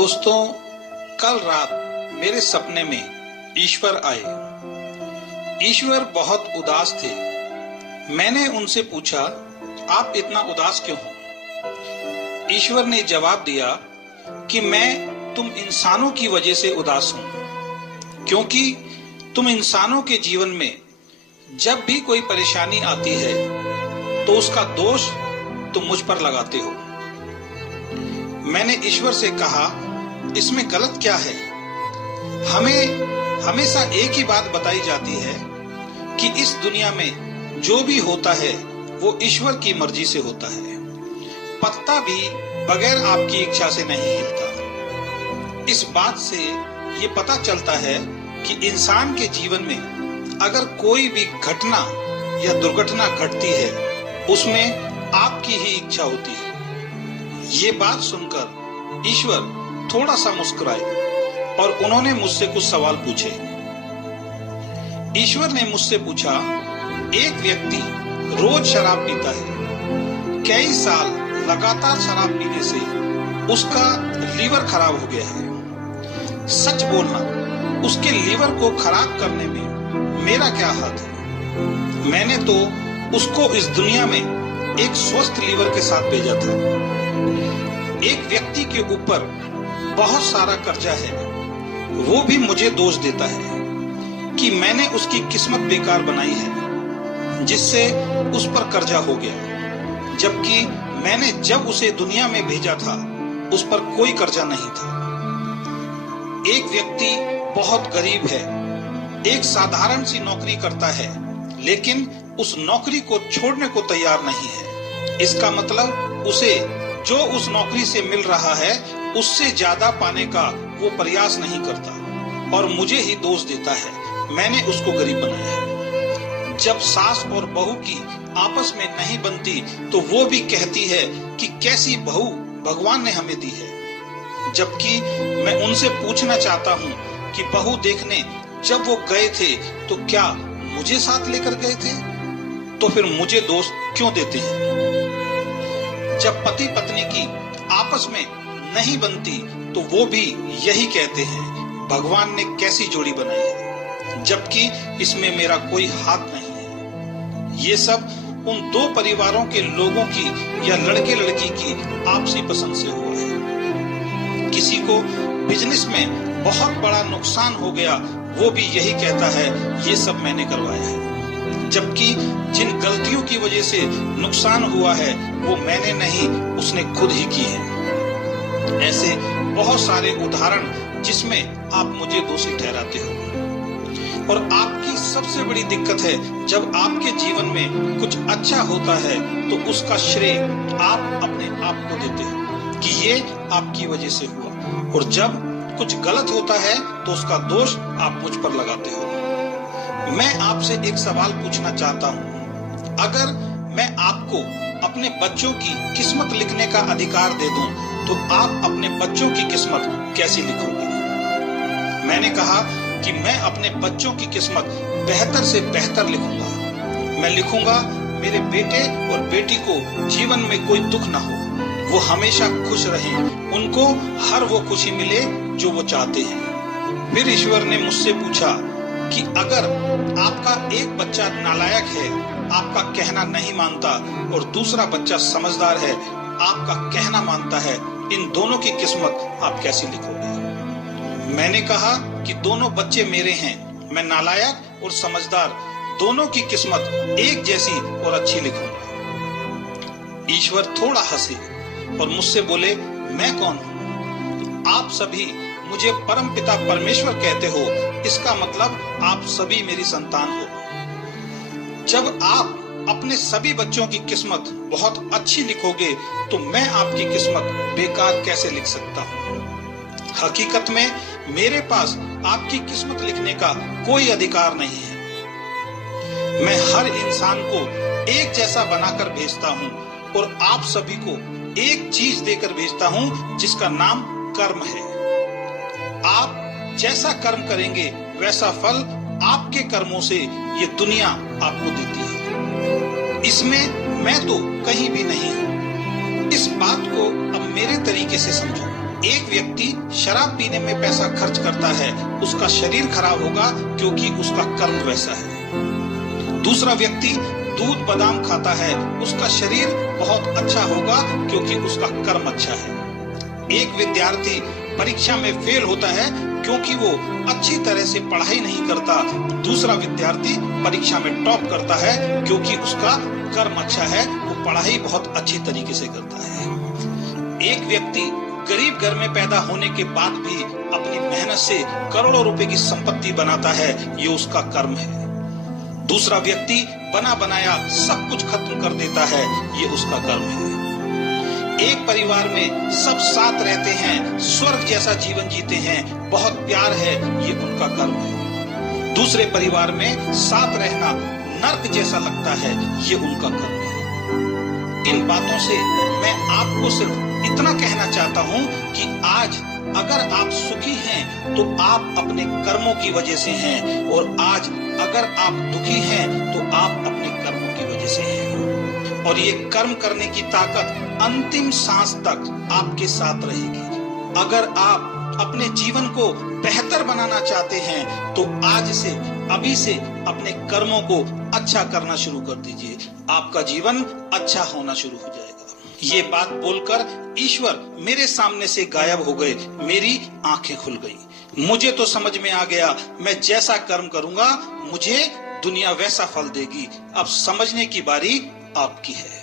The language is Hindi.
दोस्तों, कल रात मेरे सपने में ईश्वर आए। ईश्वर बहुत उदास थे। मैंने उनसे पूछा, आप इतना उदास क्यों हो? ईश्वर ने जवाब दिया कि मैं तुम इंसानों की वजह से उदास हूं, क्योंकि तुम इंसानों के जीवन में जब भी कोई परेशानी आती है तो उसका दोष तुम मुझ पर लगाते हो। मैंने ईश्वर से कहा, इसमें गलत क्या है? हमें हमेशा एक ही बात बताई जाती है कि इस दुनिया में जो भी होता है वो ईश्वर की मर्जी से होता है। पत्ता भी बगैर आपकी इच्छा से नहीं हिलता। इस बात से ये पता चलता है कि इंसान के जीवन में अगर कोई भी घटना या दुर्घटना घटती है उसमें आपकी ही इच्छा होती है। ये बात सुनकर ईश्वर थोड़ा सा मुस्कुराए और उन्होंने मुझसे कुछ सवाल पूछे। ईश्वर ने मुझसे पूछा, एक व्यक्ति रोज शराब पीता है, कई साल लगातार शराब पीने से उसका लीवर खराब हो गया है। सच बोलना, उसके लीवर को खराब करने में मेरा क्या हाथ है? मैंने तो उसको इस दुनिया में एक स्वस्थ लीवर के साथ भेजा था। एक व्यक्ति के ऊपर बहुत सारा कर्जा है, वो भी मुझे दोष देता है कि मैंने उसकी किस्मत बेकार बनाई है जिससे उस पर कर्जा हो गया, जबकि मैंने जब उसे दुनिया में भेजा था उस पर कोई कर्जा नहीं था। एक व्यक्ति बहुत गरीब है, एक साधारण सी नौकरी करता है, लेकिन उस नौकरी को छोड़ने को तैयार नहीं है। इसका मतलब उसे जो उस नौकरी से मिल रहा है उससे ज्यादा पाने का वो प्रयास नहीं करता और मुझे ही दोष देता है, मैंने उसको गरीब बनाया है। जब सास और बहू की आपस में नहीं बनती तो वो भी कहती है कि कैसी बहू भगवान ने हमें दी है। जबकि मैं उनसे पूछना चाहता हूँ कि बहू देखने जब वो गए थे तो क्या मुझे साथ लेकर गए थे? तो फिर मुझे दोष क्यों देते हैं? जब पति पत्नी की आपस में नहीं बनती तो वो भी यही कहते हैं, भगवान ने कैसी जोड़ी बनाई है, जबकि इसमें मेरा कोई हाथ नहीं है। ये सब उन दो परिवारों के लोगों की या लड़के लड़की की आपसी पसंद से हुआ है। किसी को बिजनेस में बहुत बड़ा नुकसान हो गया, वो भी यही कहता है, ये सब मैंने करवाया है, जबकि जिन गलतियों की वजह से नुकसान हुआ है वो मैंने नहीं, उसने खुद ही की है। ऐसे बहुत सारे उदाहरण जिसमें आप मुझे दोषी ठहराते हो। और आपकी सबसे बड़ी दिक्कत है, जब आपके जीवन में कुछ अच्छा होता है तो उसका श्रेय आप अपने आप को देते हो कि ये आपकी वजह से हुआ, और जब कुछ गलत होता है तो उसका दोष आप मुझ पर लगाते हो। मैं आपसे एक सवाल पूछना चाहता हूँ, अगर मैं आपको अपने बच्चों की किस्मत लिखने का अधिकार दे दूं तो आप अपने बच्चों की किस्मत कैसी लिखोगे? मैंने कहा कि मैं अपने बच्चों की किस्मत बेहतर से बेहतर लिखूंगा। मैं लिखूंगा मेरे बेटे और बेटी को जीवन में कोई दुख ना हो, वो हमेशा खुश रहें, उनको हर वो खुशी मिले जो वो चाहते हैं। फिर ईश्वर ने मुझसे पूछा कि अगर आपका एक बच्चा नालायक है, आपका कहना नहीं मानता, और दूसरा बच्चा समझदार है, आपका कहना मानता है, इन दोनों की किस्मत आप कैसी लिखोगे? मैंने कहा कि दोनों बच्चे मेरे हैं, मैं नालायक और समझदार दोनों की किस्मत एक जैसी और अच्छी लिखूंगा। ईश्वर थोड़ा हंसे और मुझसे बोले, मैं कौन हूँ? आप सभी मुझे परमपिता परमेश्वर कहते हो, इसका मतलब आप सभी मेरी संतान हो। जब आप अपने सभी बच्चों की किस्मत बहुत अच्छी लिखोगे तो मैं आपकी किस्मत बेकार कैसे लिख सकता हूँ? हकीकत में मेरे पास आपकी किस्मत लिखने का कोई अधिकार नहीं है। मैं हर इंसान को एक जैसा बनाकर भेजता हूँ और आप सभी को एक चीज देकर भेजता हूँ जिसका नाम कर्म है। आप जैसा कर्म करेंगे वैसा फल आपके कर्मों से ये दुनिया आपको देती है। इसमें मैं तो कहीं भी नहीं हूँ। इस बात को अब मेरे तरीके से समझो। एक व्यक्ति शराब पीने में पैसा खर्च करता है, उसका शरीर खराब होगा क्योंकि उसका कर्म वैसा है। दूसरा व्यक्ति दूध बादाम खाता है, उसका शरीर बहुत अच्छा होगा क्योंकि उसका कर्म अच्छा है। एक विद्यार्थी परीक्षा में फेल होता है क्योंकि वो अच्छी तरह से पढ़ाई नहीं करता। दूसरा विद्यार्थी परीक्षा में टॉप करता है क्योंकि उसका कर्म अच्छा है, वो पढ़ाई बहुत अच्छी तरीके से करता है। एक व्यक्ति गरीब घर में पैदा होने के बाद भी अपनी मेहनत से करोड़ों रुपए की संपत्ति बनाता है, ये उसका कर्म है। दूसरा व्यक्ति बना बनाया सब कुछ खत्म कर देता है, ये उसका कर्म है। एक परिवार में सब साथ रहते हैं, स्वर्ग जैसा जीवन जीते हैं, बहुत प्यार है, ये उनका कर्म है। दूसरे परिवार में साथ रहना नर्क जैसा लगता है, ये उनका कर्म है। इन बातों से मैं आपको सिर्फ इतना कहना चाहता हूं कि आज अगर आप सुखी हैं तो आप अपने कर्मों की वजह से हैं, और आज अगर आप दुखी हैं तो आप अपने कर्मों की वजह से हैं। और ये कर्म करने की ताकत अंतिम सांस तक आपके साथ रहेगी। अगर आप अपने जीवन को बेहतर बनाना चाहते हैं तो आज से, अभी से अपने कर्मों को अच्छा करना शुरू कर दीजिए, आपका जीवन अच्छा होना शुरू हो जाएगा। ये बात बोलकर ईश्वर मेरे सामने से गायब हो गए, मेरी आंखें खुल गई। मुझे तो समझ में आ गया, मैं जैसा कर्म करूंगा मुझे दुनिया वैसा फल देगी। अब समझने की बारी आपकी है।